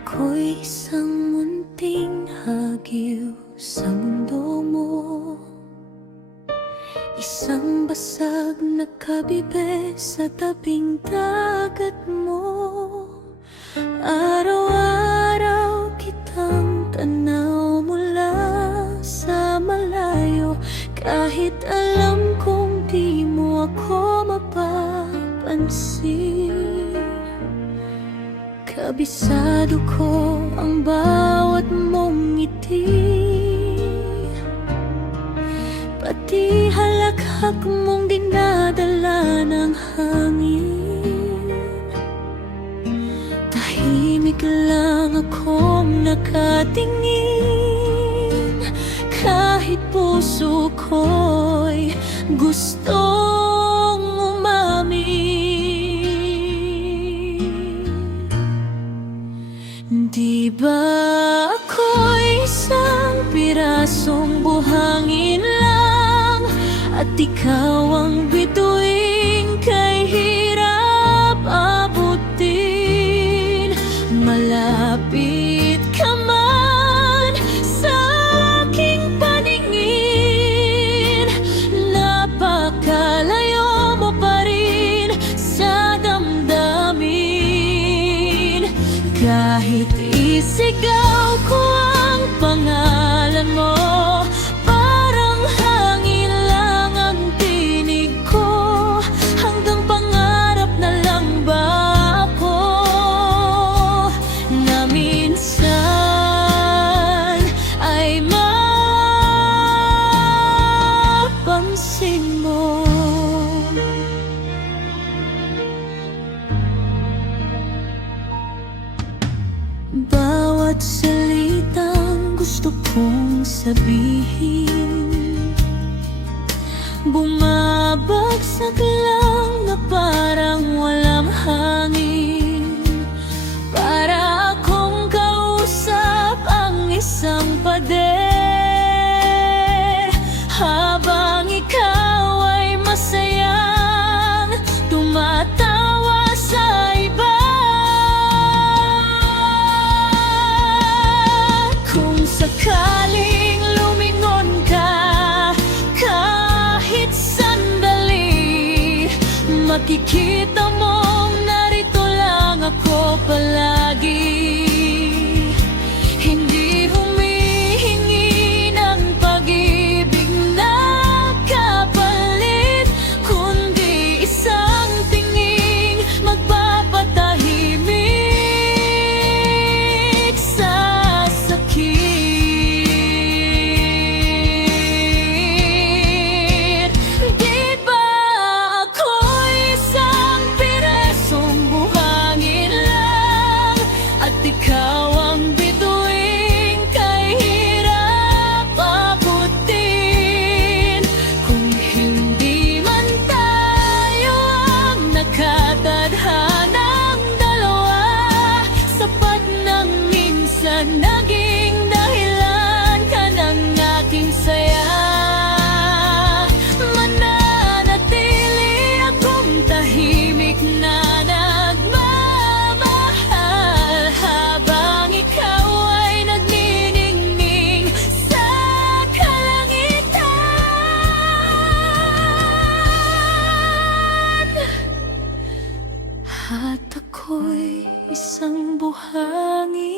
Ako'y isang munting hagil sa mundo mo, isang basag na kabibe sa tabing dagat mo. Araw-araw kitang tanaw mula sa malayo, kahit alam kong di mo ako mapapansin. Kabisado ko ang bawat mong ngiti, pati halakhak mong dinadala ng hangin. Tahimik lang akong nakatingin, kahit puso ko'y gustong umamin. Di ba ako'y isang pirasong buhangin lang, at ikaw ang bituing kay hirap abutin? Malapit ka man sa aking paningin, napakalayo mo pa rin sa damdamin. Kahit isigaw ko ang pangalan mo, parang hangin lang ang tinig ko. Hanggang pangarap na lang ba ako na minsan ay mapansin mo? Bawat salitang gusto kong sabihin, bumabagsak lang na parang walang hangin. Para akong kausap ang isang pader, habang ikaw ay masayang tumatawa sa iba. Sakaling lumingon ka kahit sandali, makikita mong narito lang ako palagi. Hindi humihingi ng pag-ibig na kapalit, kundi isang tingin magpapatahimik sa sakit. Ikaw ang bituing kay hirap abutin. Kung hindi man tayo ang nakatadhanang dalawa, sapat nang minsan naging dahilan ka ng aking saya. Mananatili akong tahimik na at ako'y isang buhangin